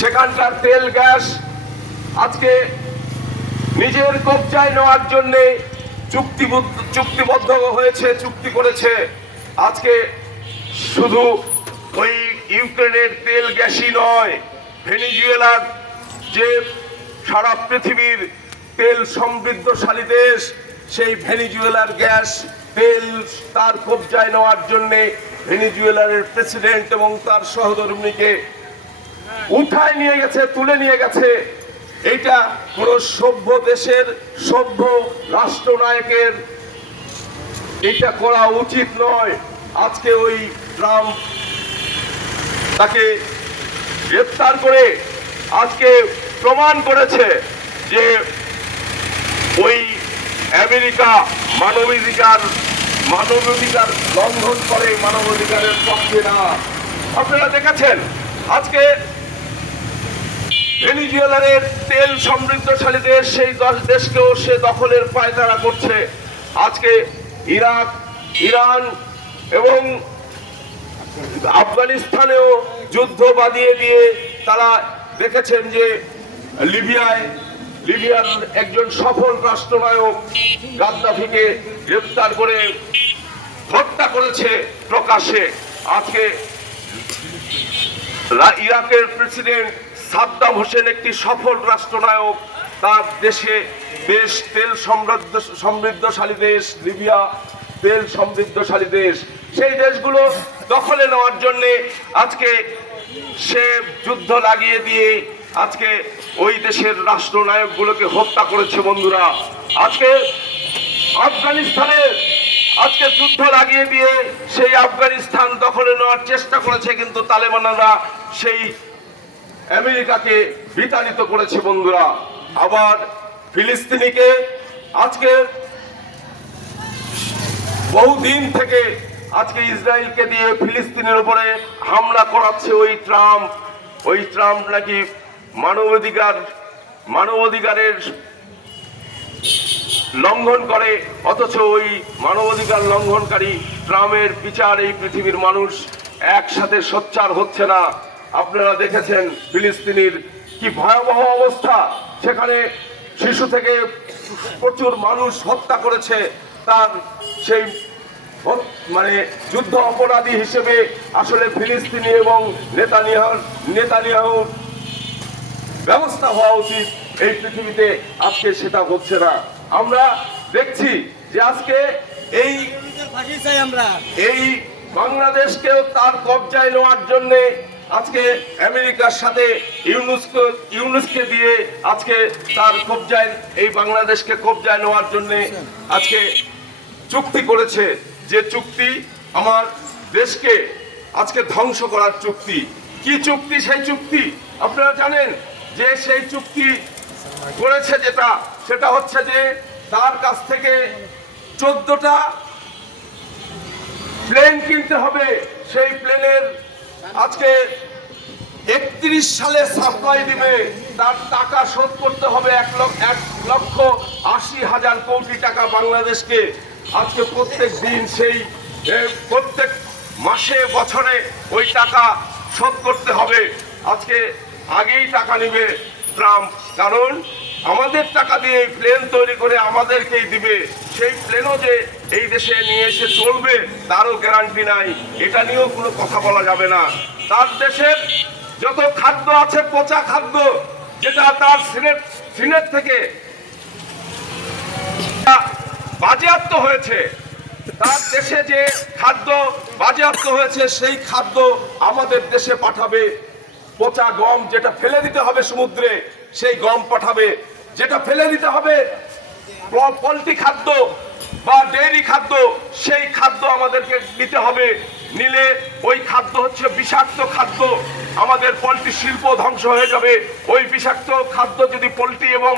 সেখানকার তেল গ্যাস আজকে নিজের কবজায় নেওয়ার জন্য চুক্তিবদ্ধ হয়েছে, চুক্তি করেছে। আজকে শুধু ওই ইউক্রেনের তেল গ্যাসই নয়, ভেনিজুয়েলার যে সারা পৃথিবীর তেল সমৃদ্ধশালী দেশ, সেই ভেনিজুয়েলার গ্যাস তেল তার কবজায় নেওয়ার জন্য ভেনিজুয়েলার প্রেসিডেন্ট এবং তার সহধর্মিণীকে উঠায় নিয়ে গেছে, তুলে নিয়ে গেছে। এইটা কোনো সভ্য দেশের সভ্য রাষ্ট্রনায়কের এটা করা উচিত নয়। আজকে ওই ট্রাম্প তাকে গ্রেফতার করে আজকে প্রমাণ করেছে যে ওই আমেরিকা মানবাধিকার লঙ্ঘন করে, মানবাধিকারের পক্ষে না। আপনারা দেখেছেন আজকে ভেনিজুয়েলার তেল সমৃদ্ধশালী দেশ, সেই দেশকেও সে দখলের পায়তারা করছে। আজকে ইরাক, ইরান এবং আফগানিস্তানেও যুদ্ধ বাঁধিয়ে দিয়ে তারা দেখেছেন যে লিবিয়ার একজন সফল রাষ্ট্রনায়ক গাদ্দাফিকে গ্রেফতার করে হত্যা করেছে প্রকাশ্যে। আজকে ইরাকের প্রেসিডেন্ট সাদ্দাম হোসেন একটি সফল রাষ্ট্রনায়ক, তার দেশে তেল সমৃদ্ধশালী দেশ লিবিয়া, তেল সমৃদ্ধশালী দেশ, সেই দেশগুলো দখলে নেওয়ার জন্য আজকে সে যুদ্ধ লাগিয়ে দিয়ে আজকে ওই দেশের রাষ্ট্রনায়কগুলোকে হত্যা করেছে। বন্ধুরা, আজকে আফগানিস্তানে আজকে যুদ্ধ লাগিয়ে দিয়ে সেই আফগানিস্তান দখলে নেওয়ার চেষ্টা করেছে, কিন্তু তালেবানরা সেই আমেরিকাকে বিতাড়িত করেছে। বন্ধুরা, আবার ফিলিস্তিনিকে আজকে বহুদিন থেকে আজকে ইসরায়েলকে দিয়ে ফিলিস্তিনের উপরে হামলা করাচ্ছে ওই ট্রাম্প নাকি মানবাধিকারের লঙ্ঘন করে, অথচ ওই মানবাধিকার লঙ্ঘনকারী ট্রাম্পের বিচার এই পৃথিবীর মানুষ একসাথে সোচ্চার হচ্ছে না। আপনারা দেখেছেন ফিলিস্তিনির কি ভয়াবহ অবস্থা, সেখানে শিশু থেকে প্রচুর মানুষ হত্যা করেছে। তার সেই যুদ্ধ অপরাধী হিসেবে আসলে ফিলিস্তিনি এবং নেতানিয়াহু ব্যবস্থা হওয়া উচিত এই পৃথিবীতে। আজকে সেটা হচ্ছে না। আমরা দেখছি যে আজকে এই বাংলাদেশকেও তার কবজায় নেওয়ার জন্য আজকে আমেরিকার সাথে ইউনুসকে দিয়ে আজকে তার কবজায় এই বাংলাদেশকে কবজায় নেওয়ার জন্য আজকে চুক্তি করেছে, যে চুক্তি আমার দেশকে আজকে ধ্বংস করার চুক্তি। কি চুক্তি? সেই চুক্তি আপনারা জানেন যে সেই চুক্তি করেছে সেটা হচ্ছে যে তার কাছ থেকে 14টা প্লেন কিনতে হবে। সেই প্লেনের আজকে 31 সালে সাপ্লাই দিবে, তার টাকা শোধ করতে হবে 1,80,000 কোটি টাকা বাংলাদেশকে। আজকে প্রত্যেক দিন সেই প্রত্যেক মাসে বছরে ওই টাকা শোধ করতে হবে। আজকে আগেই টাকা নিবে ট্রাম্প, কারণ আমাদের টাকা দিয়ে প্লেন তৈরি করে আমাদেরকেই দিবে। সেই প্লেনও যে এই দেশে নিয়ে এসে চলবে তারও গ্যারান্টি নাই, এটা নিয়েও কোনো কথা বলা যাবে না। তার দেশের যত খাদ্য আছে পচা খাদ্য, যেটা তার সিনেট থেকে বাজেয়াপ্ত হয়েছে, তার দেশে যে খাদ্য বাজেয়াপ্ত হয়েছে সেই খাদ্য আমাদের দেশে পাঠাবে। পচা গম যেটা ফেলে দিতে হবে সমুদ্রে, সেই গম পাঠাবে। যেটা ফেলে দিতে হবে পোল্ট্রি খাদ্য বা ডেইরি খাদ্য, সেই খাদ্য আমাদেরকে দিতে হবে। নিলে ওই খাদ্য হচ্ছে বিষাক্ত খাদ্য, আমাদের পোল্ট্রি শিল্প ধ্বংস হয়ে যাবে। ওই বিষাক্ত খাদ্য যদি পোল্ট্রি এবং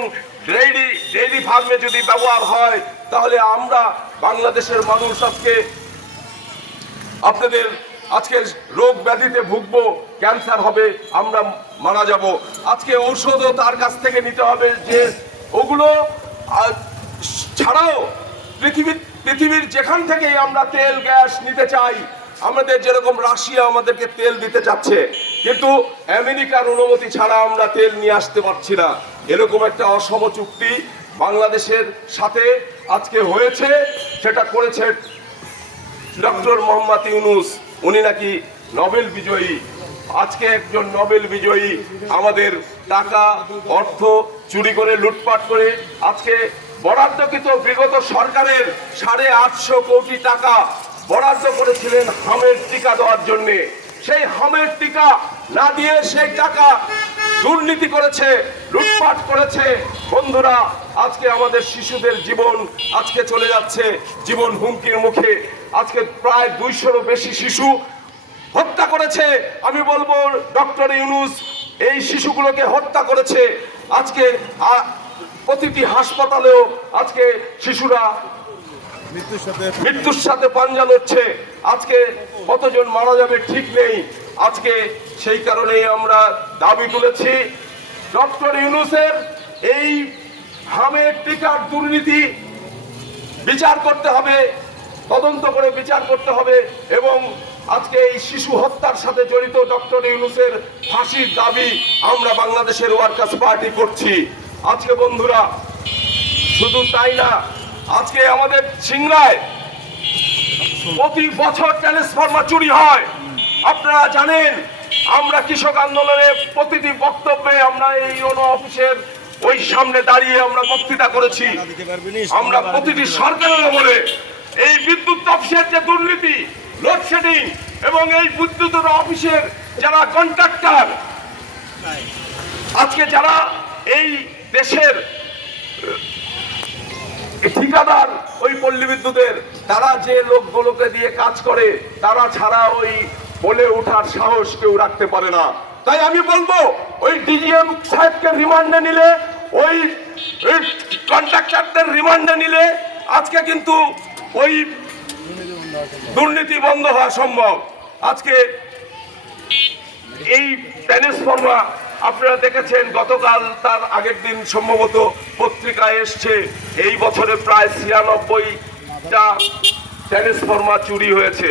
ডেইরি ফার্মে যদি ব্যবহার হয়, তাহলে আমরা বাংলাদেশের মানুষ আজকে রোগ ব্যাধিতে ভুগবো, ক্যান্সার হবে, আমরা মারা যাব। আজকে ঔষধও তার কাছ থেকে নিতে হবে, যে ওগুলো ছাড়াও পৃথিবীর যেখান থেকে আমরা তেল গ্যাস নিতে চাই, আমাদের যেরকম রাশিয়া আমাদেরকে তেল দিতে চাচ্ছে, কিন্তু আমেরিকার অনুমতি ছাড়া আমরা তেল নিয়ে আসতে পারছি না। এরকম একটা অসম চুক্তি বাংলাদেশের সাথে আজকে হয়েছে, সেটা করেছে ডক্টর মোহাম্মদ ইউনূস। উনি নাকি নোবেল বিজয়ী। আজকে একজন নোবেল বিজয়ী আমাদের টাকা অর্থ চুরি করে লুটপাট করে আজকে বরাদ্দকৃত বিগত সরকারের 850 কোটি টাকা বরাদ্দ করেছিলেন হামের টিকা দেওয়ার জন্য। সেই হামের টিকা না দিয়ে সেই টাকা দুর্নীতি করেছে, লুটপাট করেছে। বন্ধুরা, আজকে আমাদের শিশুদের জীবন আজকে চলে যাচ্ছে জীবন হুমকির মুখে। আজকে প্রায় 200-রও বেশি শিশু হত্যা করেছে। আমি বলবো ডক্টর ইউনূস এই শিশুগুলোকে হত্যা করেছে। আজকে প্রতিটি হাসপাতালেও আজকে শিশুরা মৃত্যুর সাথে পাঞ্জা লড়ছে। আজকে কতজন মারা যাবে ঠিক নেই। আজকে সেই কারণেই আমরা দাবি তুলেছি ডক্টর ইউনূসের এই হামের টিকার দুর্নীতি বিচার করতে হবে, তদন্ত করে বিচার করতে হবে এবং আজকে এই শিশু হত্যার সাথে জড়িত ডক্টর ইউনূসের ফাঁসির দাবি আমরা বাংলাদেশের ওয়ার্কার্স পার্টি করছি। আজকে বন্ধুরা শুধু তাই না, আজকে আমাদের সিংড়ায় প্রতি বছর ট্রান্সফরমার চুরি হয়। আপনারা জানেন, আমরা কৃষক আন্দোলনে প্রতিটি বক্তব্যে আমরা এই ইউনো অফিসের ওই সামনে দাঁড়িয়ে আমরা বক্তৃতা করেছি। আমরা প্রতিটি সরকারের আমলে এই বিদ্যুৎ অফিসের যে দুর্নীতি, লোডশেডিং এবং এই বিদ্যুৎ অফিসের যারা কন্ট্রাক্টর, আজকে যারা এই দেশের ঠিকাদার ওই পল্লী বিদ্যুতের, তারা যে লোকগুলোকে দিয়ে কাজ করে তারা ছাড়া ওই বলে ওঠার সাহস কেউ রাখতে পারে না। তাই আমি বলবো ওই ডিজিএম সাহেবকে রিমান্ডে নিলে, ওই কন্ট্রাক্টরদের রিমান্ডে নিলে আজকে কিন্তু ওই দুর্নীতি বন্ধ হওয়া সম্ভব। আজকে এই ট্রান্সফরমার আপনারা দেখেছেন, গতকাল তার আগের দিন সম্ভবত পত্রিকায় এসছে এই বছরে প্রায় 96টা ট্রান্সফরমার চুরি হয়েছে।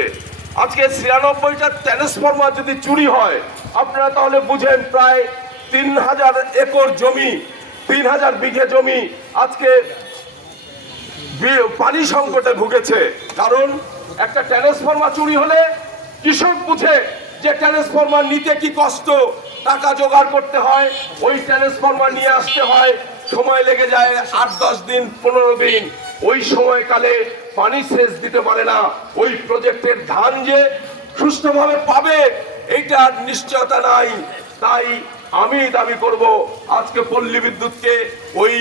আজকে 96টা ট্রান্সফরমার যদি চুরি হয়, আপনারা তাহলে বুঝেন প্রায় 3000 একর জমি, 3000 বিঘে জমি আজকে পানি সংকটে ভুগেছে। কারণ একটা ট্রান্সফরমার চুরি হলে কৃষক বুঝে যে ট্রান্সফরমার নিতে কি কষ্ট, টাকা জোগাড় করতে হয়, ওই ট্রান্সফরমার নিয়ে আসতে হয়, সময় লেগে যায় 8-10 দিন 15 দিন। ওই সময়কালে পানি সেচ দিতে পারে না, ওই প্রজেক্টের ধান যে সুষ্ঠুভাবে পাবে এইটার নিশ্চয়তা নাই। তাই আমি দাবি করব আজকে পল্লী বিদ্যুৎকে ওই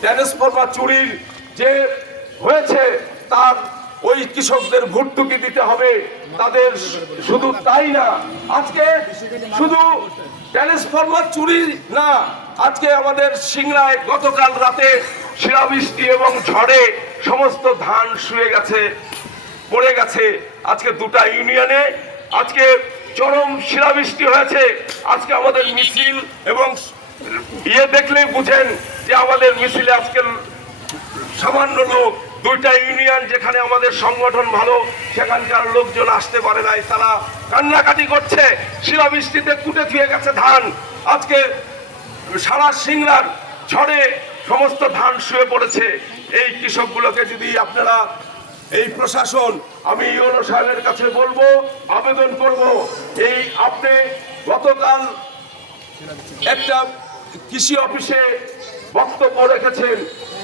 ট্রান্সফরমার চুরির যে হয়েছে তার ওই কৃষকদের ভর্তুকি দিতে হবে তাদের। শুধু তাই না, আজকে শুধু ট্রান্সফরমার চুরি না, আজকে আমাদের সিংড়ায় গতকাল রাতে শিলাবৃষ্টি এবং ঝড়ে সমস্ত ধান শুয়ে গেছে, পড়ে গেছে। আজকে 2টা ইউনিয়নে আজকে চরম শিলাবৃষ্টি হয়েছে। আজকে আমাদের মিছিল এবং দেখলেই বুঝেন যে আমাদের মিছিলে আজকে সামান্য লোক, 2টা ইউনিয়ন যেখানে আমাদের সংগঠন ভালো সেখানকার লোকজন আসতে পারে নাই, তারা কান্নাকাটি করছে। শিলাবৃষ্টিতে কুটে থুয়ে গেছে ধান। আজকে সারা সিংড়ার ঝড়ে সমস্ত ধান শুয়ে পড়েছে। এই কৃষকগুলোকে যদি আপনারা, এই প্রশাসন, আমি ইউনো সাহেবের কাছে বলবো, আবেদন করব, এই আপনি গতকাল একটা কৃষি অফিসে বক্তব্য রেখেছেন,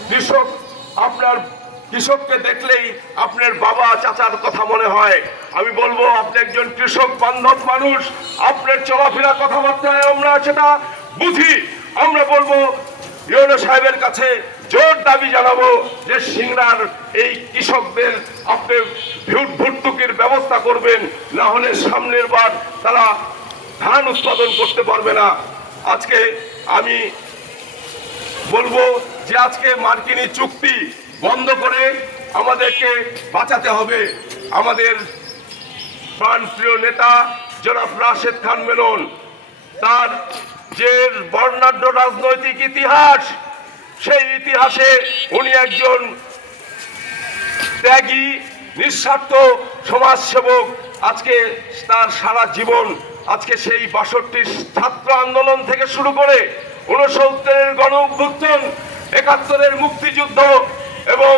কৃষক, আপনার কৃষককে দেখলেই আপনার বাবা চাচার কথা মনে হয়। আমি বলবো আপনি একজন কৃষক বান্ধব মানুষ, আপনার চলাফেরা কথাবার্তায় আমরা সেটা বুঝি। আমরা বলবো ইউনো সাহেবের কাছে জোর দাবি জানাবো যে সিংড়ার এই কৃষকদের আপনি ভর্তুকির ব্যবস্থা করবেন, না হলে সামনের বার তারা ধান উৎপাদন করতে পারবে না। আজকে আমি বলবো যে আজকে মার্কিনী চুক্তি বন্ধ করে আমাদেরকে বাঁচাতে হবে। আমাদের প্রাণপ্রিয় নেতা জনাব রাশেদ খান মেনন, তার যে বর্ণাঢ্য রাজনৈতিক ইতিহাস, সেই ইতিহাসে উনি একজন ত্যাগী নিঃস্বার্থ সমাজসেবক। আজকে তার সারা জীবন আজকে সেই ৬২ ছাত্র আন্দোলন থেকে শুরু করে ৬৯-এর গণ অভ্যুত্থান, ৭১-এর মুক্তিযুদ্ধ এবং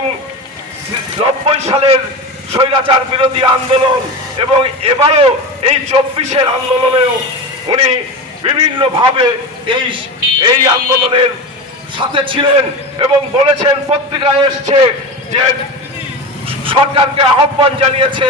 ৯০ সালের স্বৈরাচার বিরোধী আন্দোলন এবং এবারও এই ২৪-এর আন্দোলনেও উনি বিভিন্নভাবে এই আন্দোলনের সাথে ছিলেন এবং বলেছেন, পত্রিকায় এসছে যে সরকারকে আহ্বান জানিয়েছে